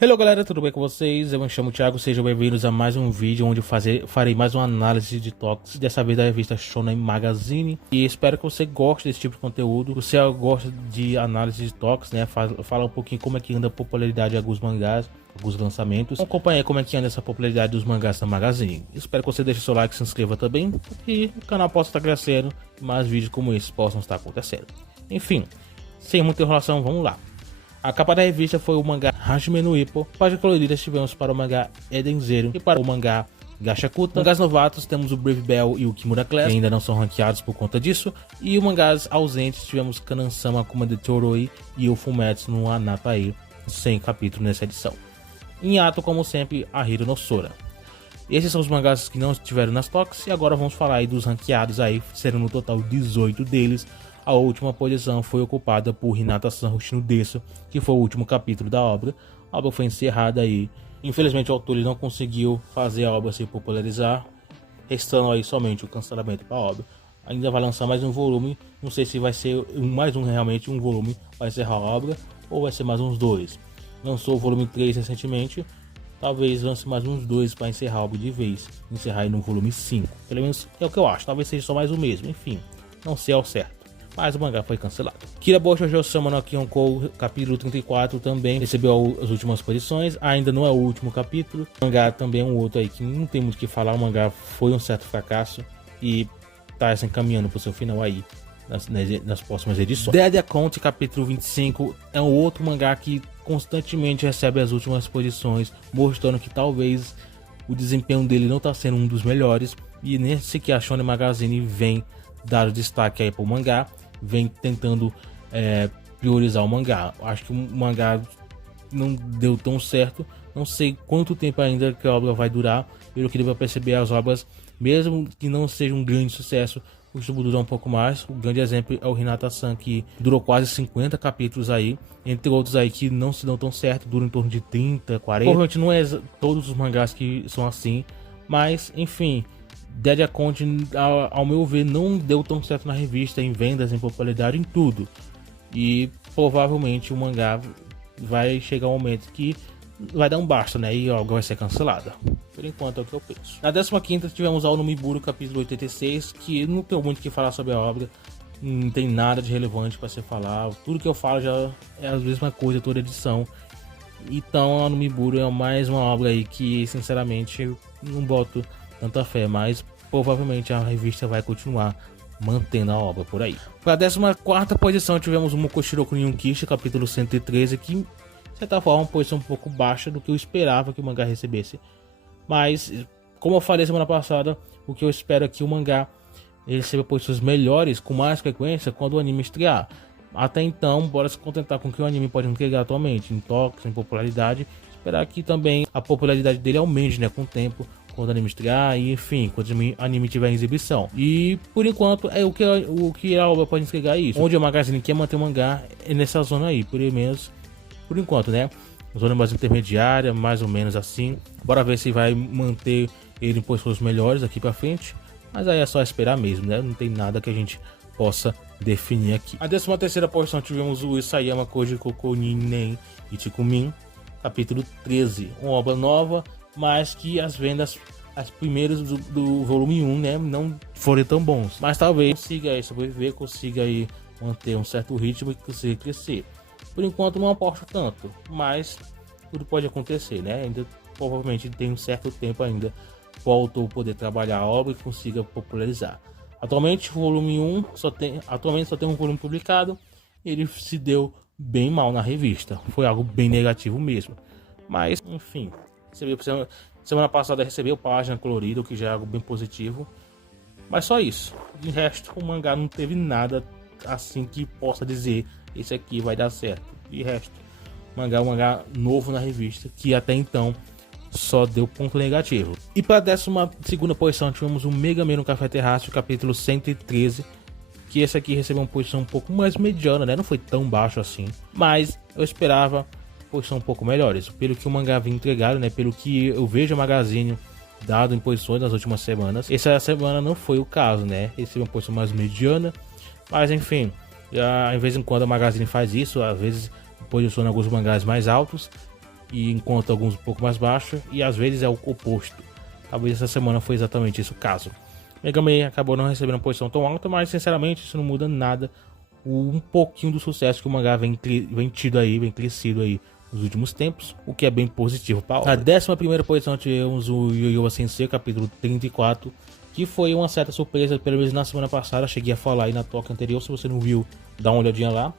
Hello galera, tudo bem com vocês? Eu me chamo Thiago, sejam bem-vindos a mais um vídeo onde farei mais uma análise de toques, dessa vez da revista Shonen Magazine. E espero que você goste desse tipo de conteúdo. Você gosta de análise de toques, né? Fala um pouquinho como é que anda a popularidade de alguns mangás, alguns lançamentos. Acompanhe como é que anda essa popularidade dos mangás da Magazine. Espero que você deixe seu like, se inscreva também, e o canal possa estar crescendo e mais vídeos como esses possam estar acontecendo. Enfim, sem muita enrolação, vamos lá. A capa da revista foi o mangá Hajime no Ippo. Páginas coloridas tivemos para o mangá Eden Zero e para o mangá Gachakuta. Mangás novatos temos o Brave Bell e o Kimura Class, que ainda não são ranqueados por conta disso. E os mangás ausentes tivemos Kanan-sama Akuma de Toroi e o Fumetsu no Anatai, sem capítulo nessa edição. Em ato, como sempre, a Hiro no Sora. Esses são os mangás que não estiveram nas toques, e agora vamos falar aí dos ranqueados aí, serão no total 18 deles. A última posição foi ocupada por Hinata-san Hoshino Desu, que foi o último capítulo da obra. A obra foi encerrada aí. Infelizmente o autor não conseguiu fazer a obra se popularizar, restando aí somente o cancelamento para a obra. Ainda vai lançar mais um volume, não sei se vai ser realmente um volume para encerrar a obra, ou vai ser mais uns dois. Lançou o volume 3 recentemente, talvez lance mais uns dois para encerrar a obra de vez, encerrar aí no volume 5. Pelo menos é o que eu acho, talvez seja só mais o mesmo, enfim, não sei ao certo. Mas o mangá foi cancelado. Kirabo Shoujo-sama no Kyonkou, capítulo 34, também recebeu as últimas posições. Ainda não é o último capítulo. O mangá também é um outro aí que não tem muito o que falar. O mangá foi um certo fracasso e está se encaminhando para o seu final aí nas próximas edições. Dead Account, capítulo 25, é um outro mangá que constantemente recebe as últimas posições, mostrando que talvez o desempenho dele não está sendo um dos melhores. E nesse que a Shonen Magazine vem dar o destaque aí para o mangá, vem tentando priorizar o mangá. Acho que o mangá não deu tão certo. Não sei quanto tempo ainda que a obra vai durar. Pelo que deu para perceber, as obras, mesmo que não seja um grande sucesso, costumam durar um pouco mais. O grande exemplo é o Hinata-san, que durou quase 50 capítulos aí, entre outros aí que não se dão tão certo, duram em torno de 30, 40. Provavelmente não é todos os mangás que são assim, mas enfim, Dead Account, ao meu ver, não deu tão certo na revista, em vendas, em popularidade, em tudo. E provavelmente o mangá vai chegar um momento que vai dar um basta, né? E a obra vai ser cancelada. Por enquanto é o que eu penso. Na 15ª tivemos Ao no Miburu, capítulo 86, que não tem muito o que falar sobre a obra. Não tem nada de relevante para ser falado. Tudo que eu falo já é a mesma coisa toda edição. Então Ao no Miburu é mais uma obra aí que, sinceramente, eu não boto tanta fé, mas provavelmente a revista vai continuar mantendo a obra por aí. Para a 14ª posição tivemos o Mokoshiroko no Yunkishi, capítulo 113, que de certa forma é uma posição um pouco baixa do que eu esperava que o mangá recebesse. Mas, como eu falei semana passada, o que eu espero é que o mangá receba posições melhores com mais frequência quando o anime estrear. Até então, bora se contentar com o que o anime pode entregar atualmente, em toques, em popularidade. Esperar que também a popularidade dele aumente, né, com o tempo, quando o anime estrear, e enfim, quando o anime tiver em exibição. E por enquanto é o que a obra pode entregar, isso. Onde a Magazine quer manter o mangá é nessa zona aí, por enquanto, né? Zona mais intermediária, mais ou menos assim. Bora ver se vai manter ele em posições melhores aqui pra frente. Mas aí é só esperar mesmo, né? Não tem nada que a gente possa definir aqui. A 13ª posição tivemos o Isayama Koji Kokoni Nen Ichikumin, capítulo 13. Uma obra nova, mas que as vendas, as primeiras do volume 1, né, não foram tão bons. Mas talvez consiga aí sobreviver, consiga aí manter um certo ritmo e consiga crescer. Por enquanto não aposto tanto, mas tudo pode acontecer, né? Ainda provavelmente tem um certo tempo ainda para o autor poder trabalhar a obra e consiga popularizar. Atualmente o volume 1 só tem um volume publicado. Ele se deu bem mal na revista, foi algo bem negativo mesmo. Mas enfim, semana passada recebeu página colorida, o que já é algo bem positivo. Mas só isso. De resto, o mangá não teve nada assim que possa dizer esse aqui vai dar certo. De resto, um mangá novo na revista, que até então só deu ponto negativo. E para a 12ª posição tivemos o Mega Man no Café Terráqueo, capítulo 113, que esse aqui recebeu uma posição um pouco mais mediana, né? Não foi tão baixo assim, mas eu esperava posição um pouco melhores, pelo que o mangá vem entregado, né? Pelo que eu vejo a Magazine dado em posições nas últimas semanas. Essa semana não foi o caso, né? Recebeu uma posição mais mediana, mas enfim, de vez em quando a Magazine faz isso, às vezes posiciona alguns mangás mais altos e enquanto alguns um pouco mais baixo, e às vezes é o oposto. Talvez essa semana foi exatamente esse o caso. Mega Man acabou não recebendo uma posição tão alta, mas sinceramente isso não muda nada. Um pouquinho do sucesso que o mangá vem crescido aí nos últimos tempos, o que é bem positivo para a obra. Na 11ª posição tivemos o Yu Yu Sensei, capítulo 34, que foi uma certa surpresa, pelo menos na semana passada, cheguei a falar aí na toca anterior, se você não viu, dá uma olhadinha lá,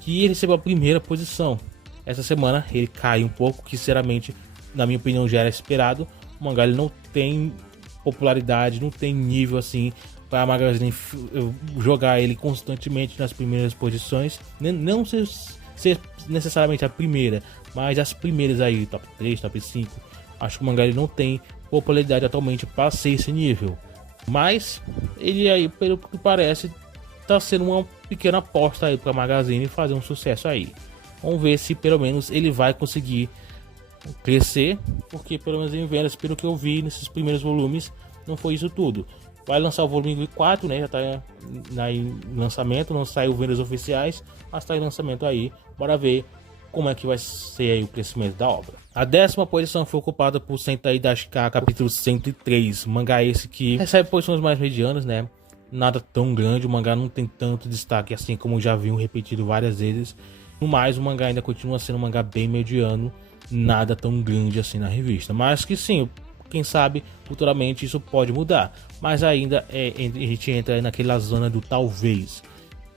que ele recebeu a primeira posição. Essa semana ele cai um pouco, que sinceramente, na minha opinião, já era esperado. O mangá ele não tem popularidade, não tem nível assim para a Magazine jogar ele constantemente nas primeiras posições, não ser necessariamente a primeira, mas as primeiras aí, top 3, top 5. Acho que o mangá ele não tem popularidade atualmente para ser esse nível, mas ele aí, pelo que parece, tá sendo uma pequena aposta aí para a Magazine fazer um sucesso aí. Vamos ver se pelo menos ele vai conseguir crescer, porque pelo menos em vendas, pelo que eu vi nesses primeiros volumes, não foi isso tudo. Vai lançar o volume 4, né? Já tá em lançamento, não saiu vendas oficiais, mas tá em lançamento aí. Bora ver como é que vai ser aí o crescimento da obra. A 10ª posição foi ocupada por Sentai Dashika, capítulo 103. Mangá esse que recebe posições mais medianas, né? Nada tão grande, o mangá não tem tanto destaque assim como já viu repetido várias vezes. No mais, o mangá ainda continua sendo um mangá bem mediano, nada tão grande assim na revista. Mas que sim, quem sabe futuramente isso pode mudar, mas ainda a gente entra naquela zona do talvez,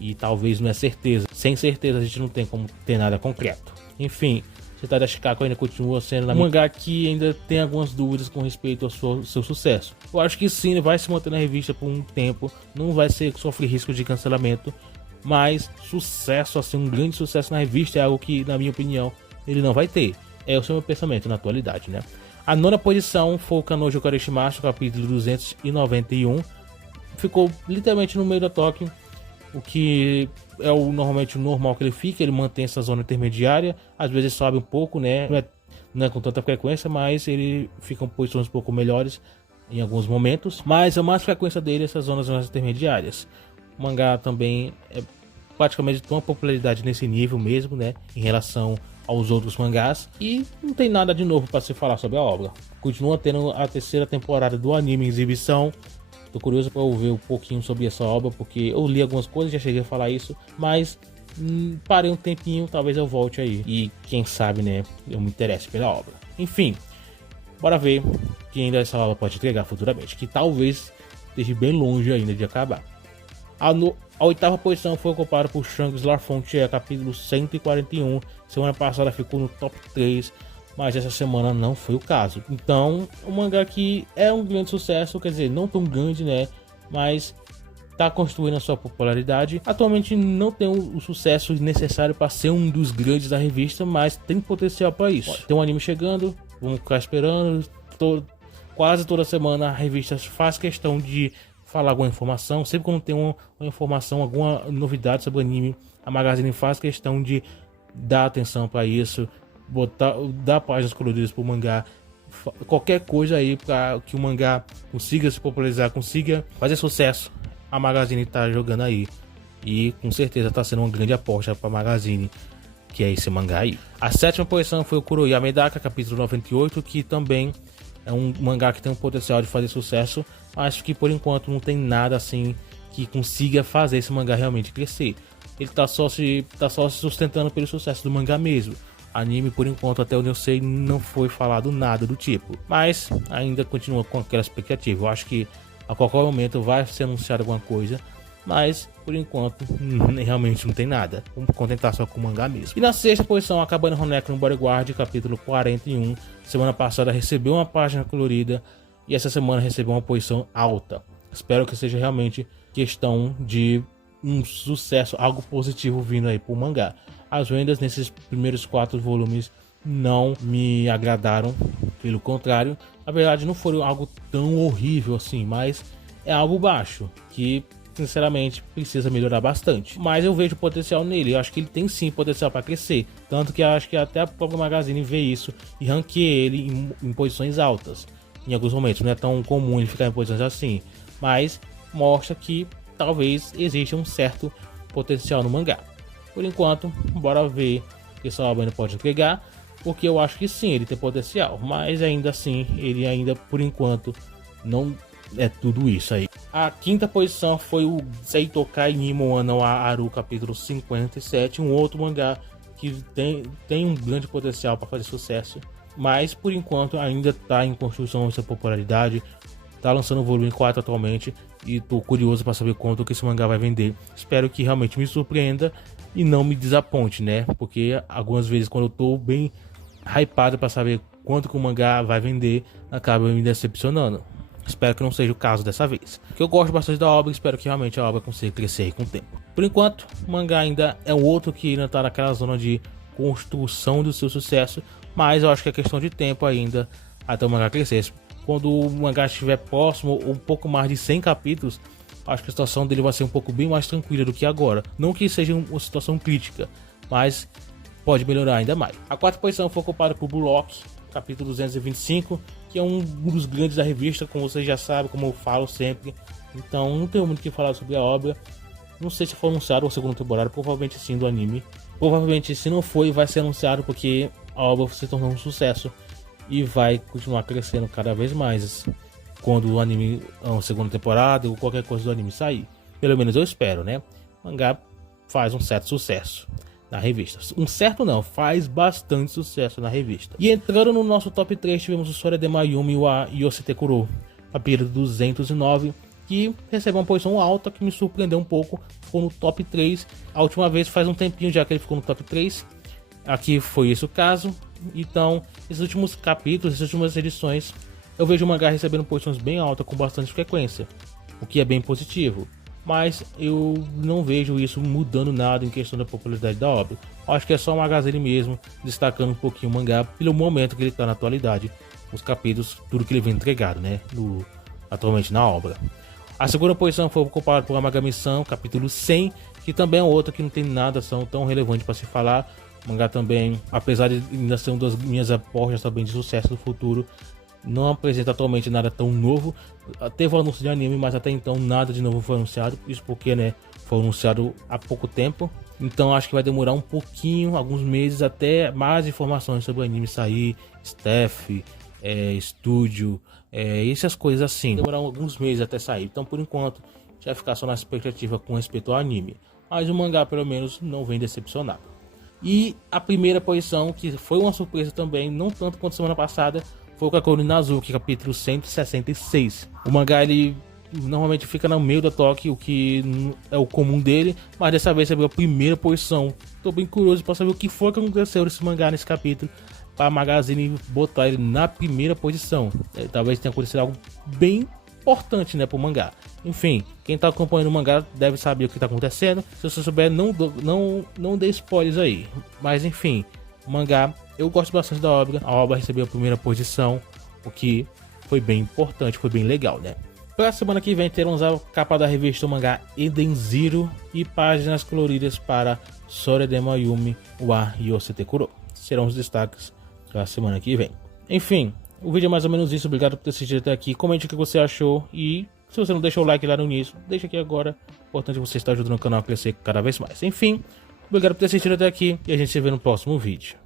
e talvez não é certeza. Sem certeza a gente não tem como ter nada concreto. Enfim, Sentai Dashika ainda continua sendo um mangá que ainda tem algumas dúvidas com respeito ao seu sucesso. Eu acho que sim, ele vai se manter na revista por um tempo, não vai sofrer risco de cancelamento, mas sucesso, assim, um grande sucesso na revista é algo que, na minha opinião, ele não vai ter. É o seu pensamento na atualidade, né? A 9ª posição foi o Kanojo Kareshimasu, capítulo 291. Ficou literalmente no meio da Tóquio, o que é normalmente o normal que ele fica. Ele mantém essa zona intermediária, às vezes sobe um pouco, né? Não é com tanta frequência, mas ele fica em posições um pouco melhores em alguns momentos. Mas a mais frequência dele é essas zonas mais intermediárias. O mangá também é praticamente de uma popularidade nesse nível mesmo, né? Em relação aos outros mangás, e não tem nada de novo para se falar sobre a obra. Continua tendo a 3ª temporada do anime em exibição. Tô curioso para ver um pouquinho sobre essa obra, porque eu li algumas coisas, já cheguei a falar isso, mas parei um tempinho, talvez eu volte aí e quem sabe, né, eu me interesse pela obra. Enfim, bora ver que ainda essa obra pode entregar futuramente, que talvez esteja bem longe ainda de acabar. A 8ª posição foi ocupada por Shanks La Frontier, capítulo 141. Semana passada ficou no top 3, mas essa semana não foi o caso. Então, o mangá que é um grande sucesso, quer dizer, não tão grande, né? Mas está construindo a sua popularidade. Atualmente não tem o sucesso necessário para ser um dos grandes da revista, mas tem potencial para isso. Tem um anime chegando, vamos ficar esperando. Quase toda semana a revista faz questão de falar alguma informação. Sempre quando tem uma informação, alguma novidade sobre o anime, a Magazine faz questão de dar atenção para isso, dar páginas coloridas para o mangá, qualquer coisa aí para que o mangá consiga se popularizar, consiga fazer sucesso. A Magazine tá jogando aí, e com certeza tá sendo uma grande aposta para a Magazine, que é esse mangá aí. A 7ª posição foi o Kuroya Medaka, capítulo 98, que também é um mangá que tem um potencial de fazer sucesso. Acho que por enquanto não tem nada assim que consiga fazer esse mangá realmente crescer. Ele tá só se sustentando pelo sucesso do mangá mesmo. Anime, por enquanto, até onde eu sei, não foi falado nada do tipo, mas ainda continua com aquela expectativa. Eu acho que a qualquer momento vai ser anunciado alguma coisa, mas por enquanto realmente não tem nada. Vamos contentar só com o mangá mesmo. E na 6ª posição, a Cabana Honeco no Bodyguard, capítulo 41. Semana passada recebeu uma página colorida e essa semana recebeu uma posição alta. Espero que seja realmente questão de um sucesso, algo positivo vindo aí pro mangá. As vendas nesses primeiros 4 volumes não me agradaram, pelo contrário, na verdade não foram algo tão horrível assim, mas é algo baixo, que sinceramente precisa melhorar bastante. Mas eu vejo potencial nele, eu acho que ele tem sim potencial para crescer, tanto que eu acho que até a própria Magazine vê isso e ranqueia ele em posições altas. Em alguns momentos não é tão comum ele ficar em posições assim, mas mostra que talvez exista um certo potencial no mangá. Por enquanto, bora ver o que essa obra ainda pode entregar. porque eu acho que sim, ele tem potencial, mas ainda assim, ele ainda por enquanto não é tudo isso aí. A quinta posição foi o Seitokai Nimo no Aru capítulo 57, um outro mangá que tem um grande potencial para fazer sucesso, mas por enquanto ainda está em construção essa popularidade. Tá lançando o volume 4 atualmente e tô curioso para saber quanto que esse mangá vai vender. Espero que realmente me surpreenda e não me desaponte, né? Porque algumas vezes quando eu tô bem hypado para saber quanto que o mangá vai vender, acaba me decepcionando. Espero que não seja o caso dessa vez. Porque eu gosto bastante da obra e espero que realmente a obra consiga crescer com o tempo. Por enquanto, o mangá ainda é um outro que ainda tá naquela zona de construção do seu sucesso, mas eu acho que é questão de tempo ainda até o mangá crescer. Quando o mangá estiver próximo ou um pouco mais de 100 capítulos, acho que a situação dele vai ser um pouco bem mais tranquila do que agora. Não que seja uma situação crítica, mas pode melhorar ainda mais. A quarta posição foi ocupada por Blue Lock, capítulo 225, que é um dos grandes da revista, como vocês já sabem, como eu falo sempre. Então não tenho muito o que falar sobre a obra. Não sei se foi anunciado a segunda temporada, provavelmente sim, do anime. Provavelmente, se não foi, vai ser anunciado porque a obra se tornou um sucesso e vai continuar crescendo cada vez mais quando o anime, a segunda temporada ou qualquer coisa do anime sair. Pelo menos eu espero, né? O mangá faz um certo sucesso na revista. Um certo não, faz bastante sucesso na revista. E entrando no nosso top 3, tivemos o Sora de Mayumi wa Yosete Kuro, capítulo 209, que recebeu uma posição alta que me surpreendeu um pouco. Ficou no top 3. A última vez faz um tempinho já que ele ficou no top 3. Aqui foi esse o caso. Então, esses últimos capítulos, essas últimas edições, eu vejo o mangá recebendo posições bem altas com bastante frequência, o que é bem positivo. Mas eu não vejo isso mudando nada em questão da popularidade da obra. Acho que é só o Magazine mesmo, destacando um pouquinho o mangá pelo momento que ele está na atualidade, os capítulos, tudo que ele vem entregado, né, atualmente na obra. A segunda posição foi ocupada por Amagami-san, capítulo 100, que também é outra que não tem nada tão relevante para se falar. O mangá também, apesar de ainda ser uma das minhas apostas também de sucesso do futuro, não apresenta atualmente nada tão novo. Teve o anúncio de anime, mas até então nada de novo foi anunciado. Isso porque, né, foi anunciado há pouco tempo. Então acho que vai demorar um pouquinho, alguns meses, até mais informações sobre o anime sair, staff, estúdio, essas coisas assim. Demorar alguns meses até sair. Então por enquanto, já vai ficar só na expectativa com respeito ao anime. Mas o mangá pelo menos não vem decepcionado. E a primeira posição, que foi uma surpresa também, não tanto quanto semana passada, foi o Kakourin Nazuki, capítulo 166. O mangá ele normalmente fica no meio da toque, o que é o comum dele, mas dessa vez recebeu a primeira posição. Tô bem curioso para saber o que foi que aconteceu nesse mangá nesse capítulo, para a Magazine botar ele na primeira posição. Talvez tenha acontecido algo bem importante, né, pro mangá. Enfim, quem tá acompanhando o mangá deve saber o que tá acontecendo. Se você souber, não dê spoilers aí. Mas enfim, o mangá, eu gosto bastante da obra. A obra recebeu a primeira posição, o que foi bem importante, foi bem legal, né? Pra semana que vem teremos a capa da revista, o mangá Eden Zero, e páginas coloridas para Sora de Mayumi wa Yosete Kuro. Serão os destaques da semana que vem. Enfim, o vídeo é mais ou menos isso. Obrigado por ter assistido até aqui. Comente o que você achou e se você não deixou o like lá no início, deixa aqui agora. Importante você estar ajudando o canal a crescer cada vez mais. Enfim, obrigado por ter assistido até aqui e a gente se vê no próximo vídeo.